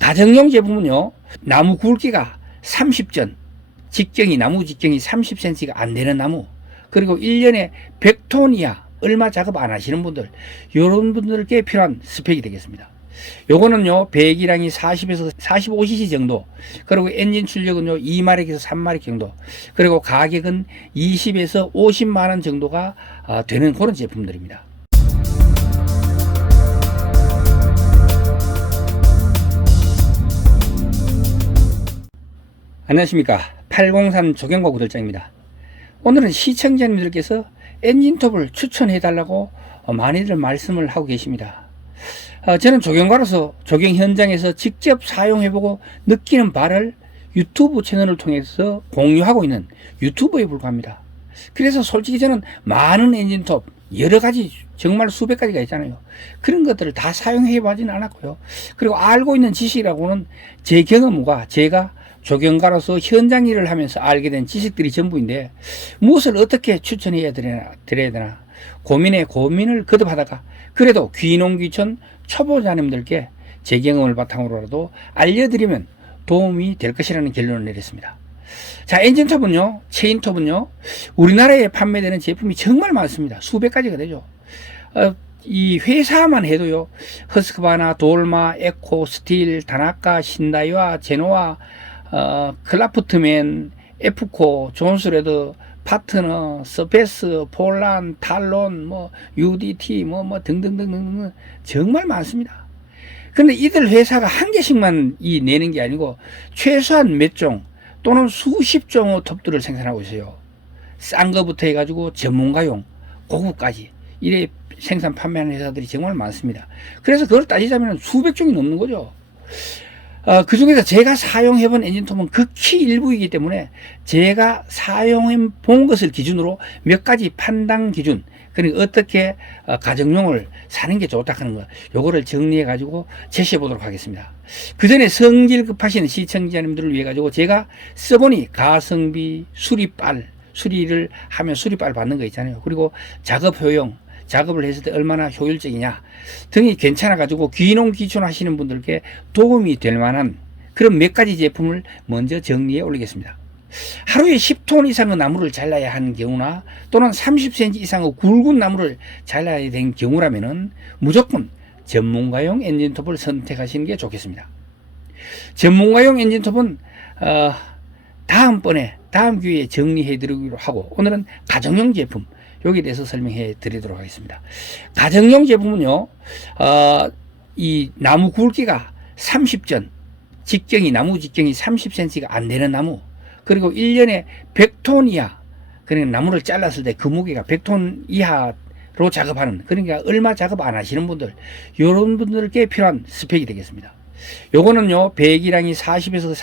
가정용 제품은요, 나무 굵기가 30전, 나무 직경이 30cm가 안 되는 나무, 그리고 1년에 100톤 이하, 얼마 작업 안 하시는 분들, 이런 분들께 필요한 스펙이 되겠습니다. 요거는요, 배기량이 40에서 45cc 정도, 그리고 엔진 출력은요, 2마력에서 3마력 정도, 그리고 가격은 20에서 50만원 정도가 되는 그런 제품들입니다. 안녕하십니까. 803 조경과 구들장입니다. 오늘은 시청자님들께서 엔진톱을 추천해 달라고 많이들 말씀을 하고 계십니다. 저는 조경가로서 조경 현장에서 직접 사용해보고 느끼는 바를 유튜브 채널을 통해서 공유하고 있는 유튜버에 불과합니다. 그래서 솔직히 저는 많은 엔진톱, 여러가지 정말 수백 가지가 있잖아요. 그런 것들을 다 사용해 보지는 않았고요. 그리고 알고 있는 지식이라고는 제 경험과 제가 조경가로서 현장 일을 하면서 알게 된 지식들이 전부인데, 무엇을 어떻게 추천해야 드려야 되나 고민을 거듭하다가 그래도 귀농귀촌 초보자님들께 제 경험을 바탕으로라도 알려드리면 도움이 될 것이라는 결론을 내렸습니다. 자, 엔진톱은요, 체인톱은요, 우리나라에 판매되는 제품이 정말 많습니다. 수백 가지가 되죠. 이 회사만 해도요, 허스크바나, 돌마, 에코, 스틸, 다나카, 신다이와, 제노아, 클라프트맨, 에프코, 존스레드, 파트너, 서페스, 폴란, 탈론, UDT, 등등등등 정말 많습니다. 근데 이들 회사가 한 개씩만 내는 게 아니고 최소한 몇 종 또는 수십 종의 톱들을 생산하고 있어요. 싼 거부터 해가지고 전문가용, 고급까지 이래 생산 판매하는 회사들이 정말 많습니다. 그래서 그걸 따지자면 수백 종이 넘는 거죠. 그 중에서 제가 사용해본 엔진톱은 극히 일부이기 때문에 제가 사용해 본 것을 기준으로 몇 가지 판단 기준, 그러니까 어떻게 가정용을 사는 게 좋다 하는 거, 요거를 정리해 가지고 제시해 보도록 하겠습니다. 그 전에 성질 급하신 시청자님들을 위해 가지고 제가 써보니 가성비, 수리를 하면 수리빨 받는 거 있잖아요. 그리고 작업 효용, 작업을 했을 때 얼마나 효율적이냐 등이 괜찮아 가지고 귀농귀촌 하시는 분들께 도움이 될 만한 그런 몇 가지 제품을 먼저 정리해 올리겠습니다. 하루에 10톤 이상의 나무를 잘라야 하는 경우나 또는 30cm 이상의 굵은 나무를 잘라야 되는 경우라면은 무조건 전문가용 엔진톱을 선택하시는 게 좋겠습니다. 전문가용 엔진톱은 다음 기회에 정리해 드리기로 하고, 오늘은 가정용 제품 여기에 대해서 설명해 드리도록 하겠습니다. 가정용 제품은요, 이 나무 굵기가 30전, 나무 직경이 30cm가 안 되는 나무, 그리고 1년에 100톤 이하, 그러니까 나무를 잘랐을 때 그 무게가 100톤 이하로 작업하는, 그러니까 얼마 작업 안 하시는 분들, 이런 분들께 필요한 스펙이 되겠습니다. 요거는요, 배기량이 40에서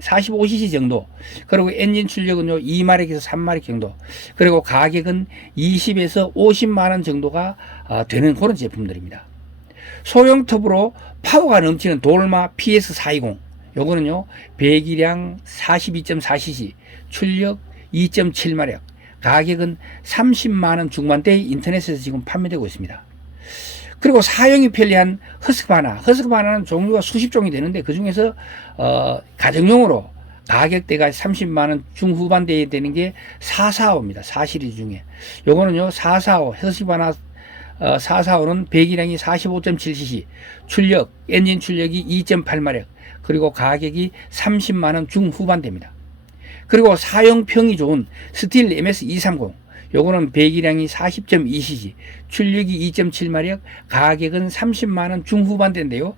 45cc 정도, 그리고 엔진 출력은요 2마력에서 3마력 정도, 그리고 가격은 20에서 50만원 정도가 되는 그런 제품들입니다. 소형톱으로 파워가 넘치는 돌마 PS420, 요거는요 배기량 42.4cc, 출력 2.7마력, 가격은 30만원 중반대의 인터넷에서 지금 판매되고 있습니다. 그리고 사용이 편리한 허스크바나는 종류가 수십 종이 되는데, 그 중에서 가정용으로 가격대가 30만원 중후반대에 되는 게 445입니다. 4시리즈 중에 요거는요 445 허스크바나 445는 배기량이 45.7cc, 엔진 출력이 2.8마력, 그리고 가격이 30만원 중후반대입니다. 그리고 사용평이 좋은 스틸 MS230, 요거는 배기량이 40.2cc, 출력이 2.7마력, 가격은 30만원 중후반대인데요.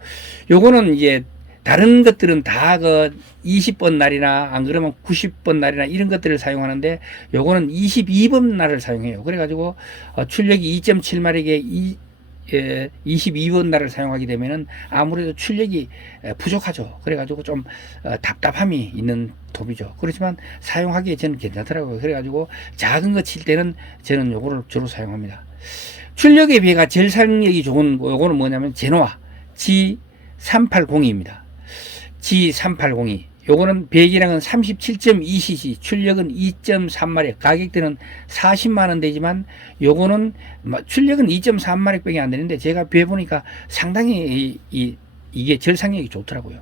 요거는 이제 다른 것들은 다 20번 날이나 안 그러면 90번 날이나 이런 것들을 사용하는데, 요거는 22번 날을 사용해요. 그래가지고 출력이 2.7마력에 22번 날을 사용하게 되면은 아무래도 출력이 부족하죠. 그래가지고 좀 답답함이 있는 톱이죠. 그렇지만 사용하기에 저는 괜찮더라고요. 그래가지고 작은 거 칠 때는 저는 요거를 주로 사용합니다. 출력에 비해가 절삭력이 좋은 요거는 뭐냐면 제노아 G380입니다. G380이 요거는 배기량은 37.2cc, 출력은 2.3마력, 가격대는 40만원 되지만 요거는 출력은 2.3마력 밖에 안 되는데, 제가 배워보니까 상당히 이 이게 절상력이 좋더라고요.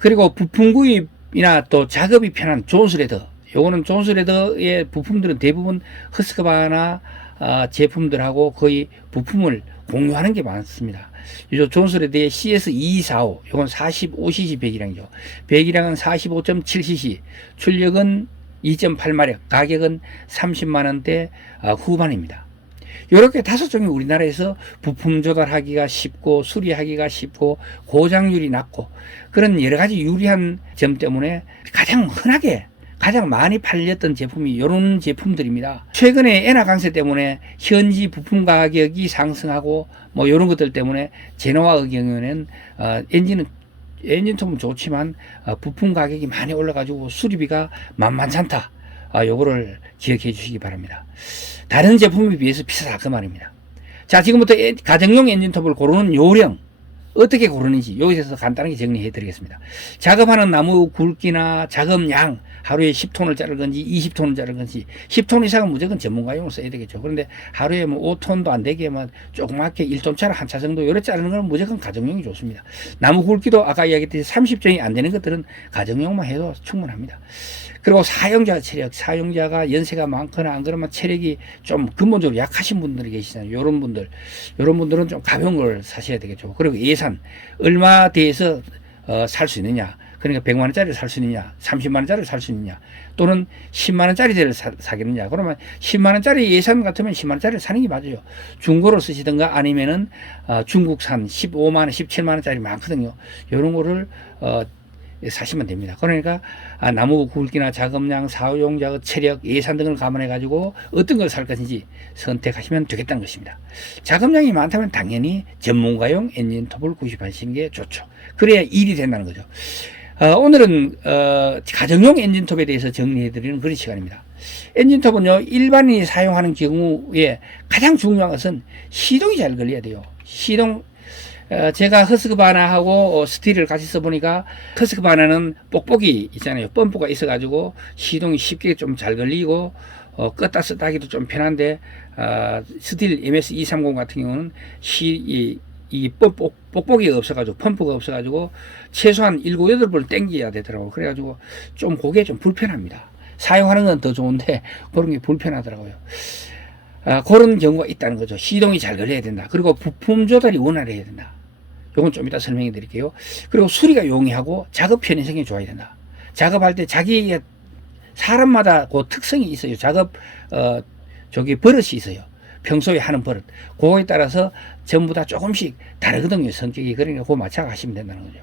그리고 부품 구입이나 또 작업이 편한 존스레더. 요거는 존스레더의 부품들은 대부분 허스크바나 제품들하고 거의 부품을 공유하는 게 많습니다. 요 존스레더의 CS2245, 요건 45cc 배기량이죠. 배기량은 45.7cc, 출력은 2.8마력, 가격은 30만원대 후반입니다. 이렇게 5종이 우리나라에서 부품 조달하기가 쉽고 수리하기가 쉽고 고장률이 낮고 그런 여러 가지 유리한 점 때문에 가장 흔하게 가장 많이 팔렸던 제품이 이런 제품들입니다. 최근에 엔화 강세 때문에 현지 부품 가격이 상승하고 뭐 이런 것들 때문에 제노와의 경우에는 엔진톱은 좋지만 부품 가격이 많이 올라가지고 수리비가 만만찮다. 요거를 기억해 주시기 바랍니다. 다른 제품에 비해서 비싸다 그 말입니다. 자, 지금부터 가정용 엔진톱을 고르는 요령 어떻게 고르는지 여기서 간단하게 정리해 드리겠습니다. 작업하는 나무 굵기나 작업량 하루에 10톤을 자를 건지 20톤을 자를 건지 10톤 이상은 무조건 전문가용으로 써야 되겠죠. 그런데 하루에 뭐 5톤도 안 되게만 조그맣게 1톤차로 한 차 정도 요래 자르는 건 무조건 가정용이 좋습니다. 나무 굵기도 아까 이야기했듯이 30정이 안 되는 것들은 가정용만 해도 충분합니다. 그리고 사용자 체력, 사용자가 연세가 많거나 안 그러면 체력이 좀 근본적으로 약하신 분들이 계시잖아요. 요런 분들은 좀 가벼운 걸 사셔야 되겠죠. 그리고 예산, 얼마 대해서 살 수 있느냐. 그러니까 100만원짜리를 살 수 있느냐, 30만원짜리를 살 수 있느냐, 또는 10만원짜리를 사겠느냐. 그러면 10만원짜리 예산 같으면 10만원짜리를 사는 게 맞아요. 중고로 쓰시든가 아니면은 중국산 15만원, 17만원짜리 많거든요. 요런 거를 사시면 됩니다. 그러니까 나무 굵기나 작업량, 사용자의 체력, 예산 등을 감안해 가지고 어떤 걸 살 것인지 선택하시면 되겠다는 것입니다. 작업량이 많다면 당연히 전문가용 엔진톱을 구입하시는 게 좋죠. 그래야 일이 된다는 거죠. 오늘은 가정용 엔진톱에 대해서 정리해 드리는 그런 시간입니다. 엔진톱은요, 일반인이 사용하는 경우에 가장 중요한 것은 시동이 잘 걸려야 돼요. 시동, 제가 허스크바나하고 스틸을 같이 써보니까 허스크바나는 뽁뽁이 있잖아요. 펌프가 있어가지고 시동이 쉽게 좀 잘 걸리고 껐다 썼다 하기도 좀 편한데 스틸 MS230 같은 경우는 이 뽁뽁이가 없어가지고 펌프가 없어가지고 최소한 7, 8번 땡겨야 되더라고요. 그래가지고 좀 그게 좀 불편합니다. 사용하는 건 더 좋은데 그런 게 불편하더라고요. 그런 경우가 있다는 거죠. 시동이 잘 걸려야 된다. 그리고 부품 조달이 원활해야 된다. 요건 좀 이따 설명해 드릴게요. 그리고 수리가 용이하고 작업 편의성이 좋아야 된다. 작업할 때 사람마다 그 특성이 있어요. 작업 버릇이 있어요. 평소에 하는 버릇. 그거에 따라서 전부 다 조금씩 다르거든요. 성격이. 그러니까 그거 맞춰 가시면 된다는 거죠.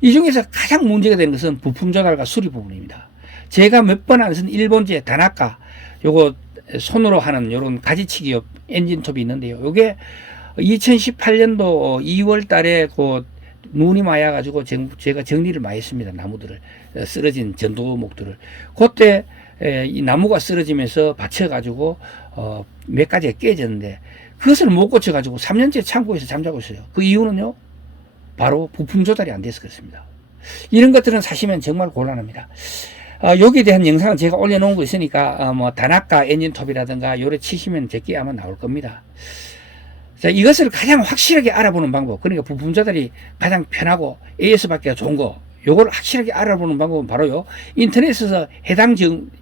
이 중에서 가장 문제가 되는 것은 부품 조달과 수리 부분입니다. 제가 몇 번 안 쓴 일본제 다나카 요거 손으로 하는 요런 가지치기 엔진톱이 있는데요. 요게 2018년도 2월 달에 그 눈이 많아 가지고 제가 정리를 많이 했습니다. 나무들을 쓰러진 전도목들을. 그때 이 나무가 쓰러지면서 받쳐 가지고 몇 가지가 깨졌는데 그것을 못 고쳐 가지고 3년째 창고에서 잠자고 있어요. 그 이유는요, 바로 부품 조달이 안 돼서 그렇습니다. 이런 것들은 사시면 정말 곤란합니다. 여기에 대한 영상은 제가 올려놓은 거 있으니까 뭐 다나카 엔진톱이라든가 요래 치시면 제게 아마 나올 겁니다. 자, 이것을 가장 확실하게 알아보는 방법, 그러니까 부품 조달이 가장 편하고 AS받기가 좋은 거, 요걸 확실하게 알아보는 방법은 바로요, 인터넷에서 해당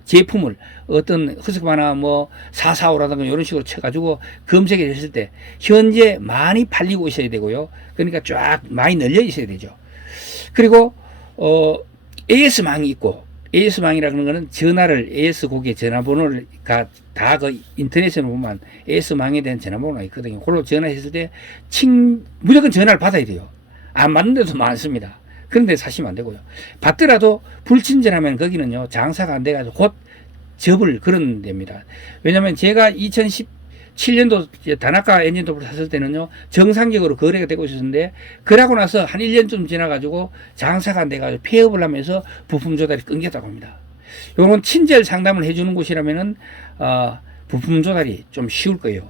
제품을 어떤 허스크바나 뭐 445라든가 이런 식으로 쳐가지고 검색을 했을 때 현재 많이 팔리고 있어야 되고요. 그러니까 쫙 많이 널려 있어야 되죠. 그리고 AS망이 있고, AS망이라는 거는 전화를 AS 고객 전화번호를 다 그 인터넷에 보면 AS망에 대한 전화번호가 있거든요. 그걸로 전화했을 때 무조건 전화를 받아야 돼요. 안 받는 데도 많습니다. 그런데 사시면 안 되고요. 받더라도 불친절하면 거기는요, 장사가 안 돼가지고 곧 접을 그런 데입니다. 왜냐면 제가 2017년도 다나카 엔진톱을 샀을 때는요, 정상적으로 거래가 되고 있었는데, 그러고 나서 한 1년쯤 지나가지고 장사가 안 돼가지고 폐업을 하면서 부품 조달이 끊겼다고 합니다. 요런 친절 상담을 해주는 곳이라면은, 부품 조달이 좀 쉬울 거예요.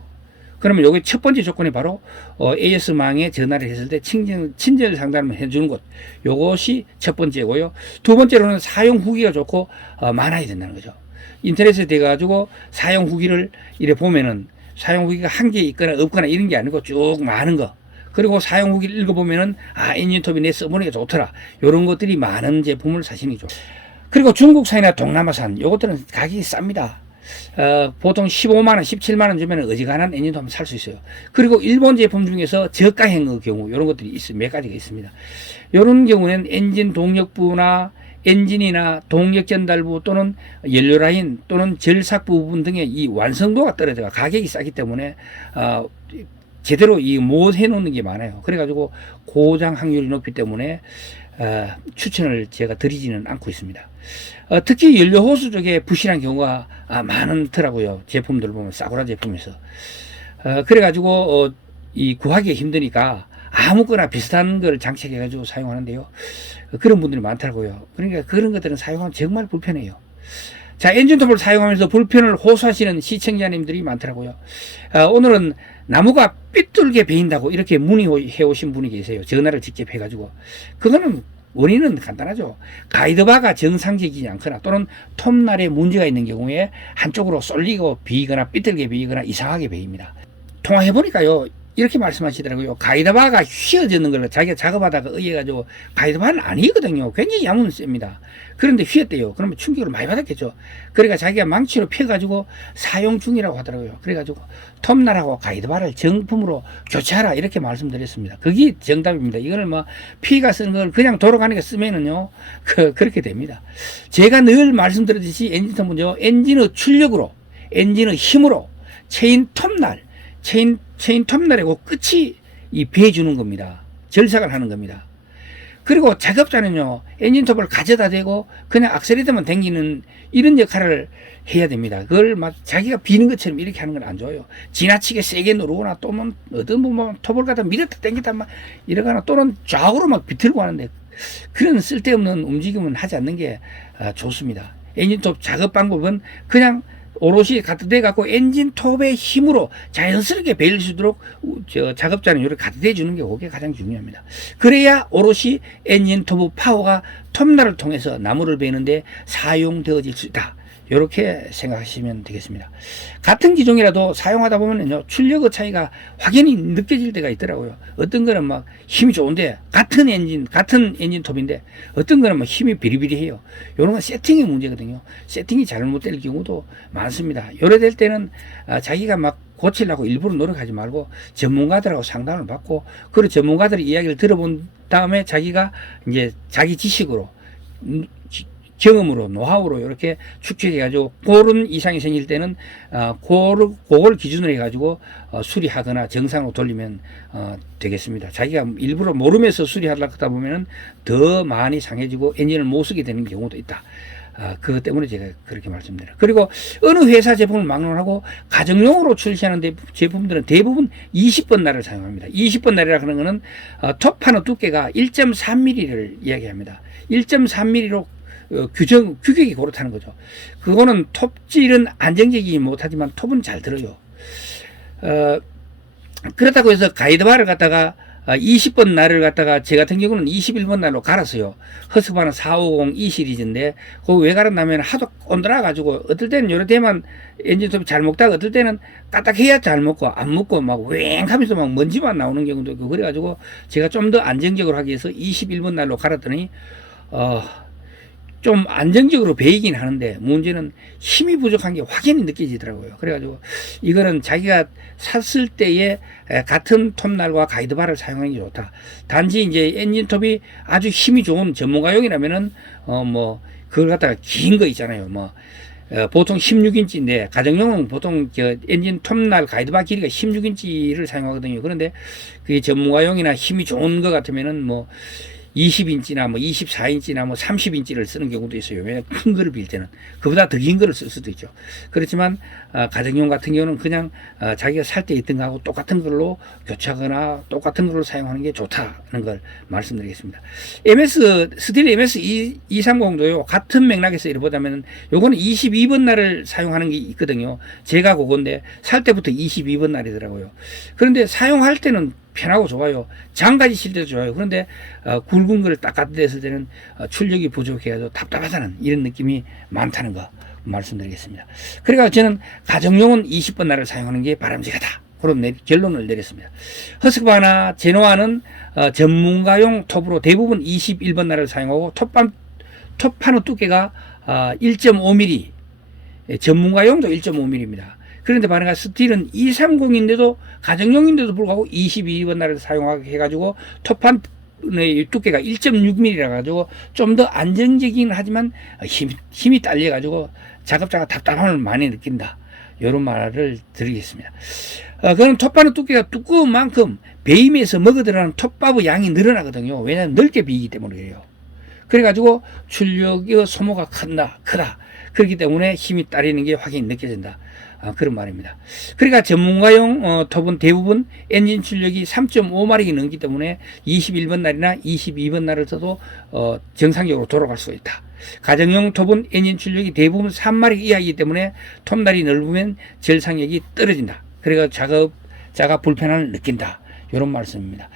그러면 요게 첫 번째 조건이 바로, AS망에 전화를 했을 때 친절 상담을 해주는 곳. 요것이 첫 번째고요. 두 번째로는 사용 후기가 좋고, 많아야 된다는 거죠. 인터넷에 돼가지고 사용 후기를 이래 보면은 사용 후기가 한 개 있거나 없거나 이런 게 아니고 쭉 많은 거. 그리고 사용 후기를 읽어보면은 엔진톱이 내 써보니까 좋더라. 이런 것들이 많은 제품을 사시는 게 좋아요. 그리고 중국산이나 동남아산 요것들은 가격이 쌉니다. 보통 15만원, 17만원 주면 어지간한 엔진톱을 살 수 있어요. 그리고 일본 제품 중에서 저가형의 경우, 이런 것들이 몇 가지가 있습니다. 이런 경우는 엔진 동력부나 엔진이나 동력 전달부 또는 연료라인 또는 절삭 부분 등의 이 완성도가 떨어져가 가격이 싸기 때문에, 제대로 못 해놓는 게 많아요. 그래가지고 고장 확률이 높기 때문에, 추천을 제가 드리지는 않고 있습니다. 특히 연료 호수 쪽에 부실한 경우가 많더라고요. 제품들 보면 싸구라 제품에서. 그래가지고 이 구하기가 힘드니까 아무거나 비슷한 걸 장착해가지고 사용하는데요. 그런 분들이 많더라고요. 그러니까 그런 것들은 사용하면 정말 불편해요. 자, 엔진톱을 사용하면서 불편을 호소하시는 시청자님들이 많더라고요. 오늘은 나무가 삐뚤게 베인다고 이렇게 문의해 오신 분이 계세요. 전화를 직접 해가지고. 그거는 원인은 간단하죠. 가이드바가 정상적이지 않거나 또는 톱날에 문제가 있는 경우에 한쪽으로 쏠리고 비거나 삐뚤게 베이거나 이상하게 베입니다. 통화해보니까요, 이렇게 말씀하시더라고요. 가이드바가 휘어지는 걸 자기가 작업하다가 의해가지고, 가이드바는 아니거든요. 굉장히 야무는 셉니다. 그런데 휘었대요. 그러면 충격을 많이 받았겠죠. 그러니까 자기가 망치로 펴가지고 사용 중이라고 하더라고요. 그래가지고 톱날하고 가이드바를 정품으로 교체하라 이렇게 말씀드렸습니다. 그게 정답입니다. 이거를 뭐 피가 쓰는 걸 그냥 돌아가니까 쓰면은요, 그렇게 됩니다. 제가 늘 말씀드렸듯이 엔진톱은요, 엔진의 출력으로, 엔진의 힘으로 체인 톱날, 체인 톱날이고 끝이 배해주는 겁니다. 절삭을 하는 겁니다. 그리고 작업자는요, 엔진톱을 가져다 대고 그냥 악셀레이터만 당기는 이런 역할을 해야 됩니다. 그걸 막 자기가 비는 것처럼 이렇게 하는 건 안 좋아요. 지나치게 세게 누르거나 또는 어떤 부분 톱을 갖다 밀었다 당겼다 막 이러거나 또는 좌우로 막 비틀고 하는데, 그런 쓸데없는 움직임은 하지 않는 게 좋습니다. 엔진톱 작업 방법은 그냥 오롯이 갖다 대갖고 엔진톱의 힘으로 자연스럽게 베일 수 있도록 작업자는 이렇게 갖다 대주는 게 그게 가장 중요합니다. 그래야 오롯이 엔진톱의 파워가 톱날을 통해서 나무를 베는데 사용되어질 수 있다. 이렇게 생각하시면 되겠습니다. 같은 기종이라도 사용하다 보면요, 출력의 차이가 확연히 느껴질 때가 있더라고요. 어떤 거는 막 힘이 좋은데 같은 엔진톱인데 어떤 거는 막 힘이 비리비리해요. 이런 건 세팅의 문제거든요. 세팅이 잘못될 경우도 많습니다. 요래 될 때는 자기가 막 고치려고 일부러 노력하지 말고 전문가들하고 상담을 받고, 그 전문가들의 이야기를 들어본 다음에 자기가 이제 자기 지식으로 경험으로 노하우로 이렇게 축적해가지고 그런 이상이 생길 때는 그걸 기준으로 해가지고 수리하거나 정상으로 돌리면 되겠습니다. 자기가 일부러 모르면서 수리하려고 하다 보면은 더 많이 상해지고 엔진을 못 쓰게 되는 경우도 있다. 그것 때문에 제가 그렇게 말씀드려요. 그리고 어느 회사 제품을 막론하고 가정용으로 출시하는 제품들은 대부분 20번 날을 사용합니다. 20번 날이라고 하는 것은 톱판의 두께가 1.3mm를 이야기합니다. 1.3mm로 규격이 그렇다는 거죠. 그거는 톱질은 안정적이지 못하지만 톱은 잘 들어요. 그렇다고 해서 가이드바를 갖다가 20번 날을 갖다가 제 같은 경우는 21번 날로 갈았어요. 허스바는 450 E 시리즈인데 그거 왜 갈았냐면 하도 꼰드라 가지고 어떨 때는 요래 되면 엔진톱이 잘 먹다가 어떨 때는 까딱해야 잘 먹고 안 먹고 막 웽 하면서 막 먼지만 나오는 경우도 있고, 그래가지고 제가 좀 더 안정적으로 하기 위해서 21번 날로 갈았더니 좀 안정적으로 베이긴 하는데 문제는 힘이 부족한 게 확연히 느껴지더라고요. 그래가지고 이거는 자기가 샀을 때에 같은 톱날과 가이드바를 사용하는 게 좋다. 단지 이제 엔진톱이 아주 힘이 좋은 전문가용이라면은 뭐 그걸 갖다가 긴 거 있잖아요. 뭐 보통 16인치인데 가정용은 보통 엔진 톱날 가이드바 길이가 16인치를 사용하거든요. 그런데 그게 전문가용이나 힘이 좋은 거 같으면은 뭐 20인치나 뭐 24인치나 뭐 30인치를 쓰는 경우도 있어요. 왜냐면 큰 거를 빌 때는 그보다 더 긴 거를 쓸 수도 있죠. 그렇지만 가정용 같은 경우는 그냥 자기가 살 때 있던 거하고 똑같은 걸로 교체하거나 똑같은 걸로 사용하는 게 좋다는 걸 말씀드리겠습니다. 스틸 MS 230도요. 같은 맥락에서 이를 보자면 요거는 22번 날을 사용하는 게 있거든요. 제가 그건데 살 때부터 22번 날이더라고요. 그런데 사용할 때는 편하고 좋아요. 장가지 실 때도 좋아요. 그런데 굵은 거를 딱 갖다 댔을 때는 출력이 부족해서 답답하다는 이런 느낌이 많다는 거 말씀드리겠습니다. 그러니까 저는 가정용은 20번 날을 사용하는 게 바람직하다. 그런 결론을 내렸습니다. 허스크바나 제노아는 전문가용 톱으로 대부분 21번 날을 사용하고 톱판의 두께가 1.5mm, 전문가용도 1.5mm입니다. 그런데 반해가 스틸은 230인데도 가정용인데도 불구하고 22번 날을 사용해가지고 톱판의 두께가 1.6mm라 가지고 좀 더 안정적이긴 하지만 힘이 딸려가지고 작업자가 답답함을 많이 느낀다. 이런 말을 드리겠습니다. 그럼 톱밥의 두께가 두꺼운 만큼 베임에서 먹어 들어가는 톱밥의 양이 늘어나거든요. 왜냐하면 넓게 비기 때문에 그래요. 그래가지고 출력의 소모가 크다. 그렇기 때문에 힘이 딸리는 게 확연히 느껴진다. 그런 말입니다. 그러니까 전문가용 톱은 대부분 엔진 출력이 3.5마력이 넘기 때문에 21번 날이나 22번 날을 써도 정상적으로 돌아갈 수 있다. 가정용 톱은 엔진 출력이 대부분 3마력 이하이기 때문에 톱날이 넓으면 절상력이 떨어진다. 그래서 작업자가 불편함을 느낀다. 이런 말씀입니다.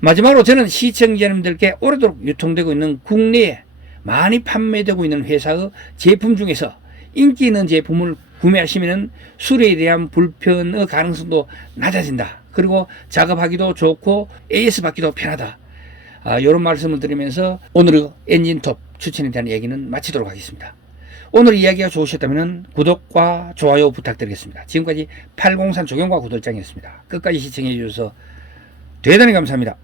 마지막으로 저는 시청자님들께 오래도록 유통되고 있는 국내에 많이 판매되고 있는 회사의 제품 중에서 인기 있는 제품을 구매하시면 수리에 대한 불편의 가능성도 낮아진다. 그리고 작업하기도 좋고 AS 받기도 편하다. 이런 말씀을 드리면서 오늘의 엔진톱 추천에 대한 얘기는 마치도록 하겠습니다. 오늘 이야기가 좋으셨다면 구독과 좋아요 부탁드리겠습니다. 지금까지 803 조경과 구돌장이었습니다. 끝까지 시청해 주셔서 대단히 감사합니다.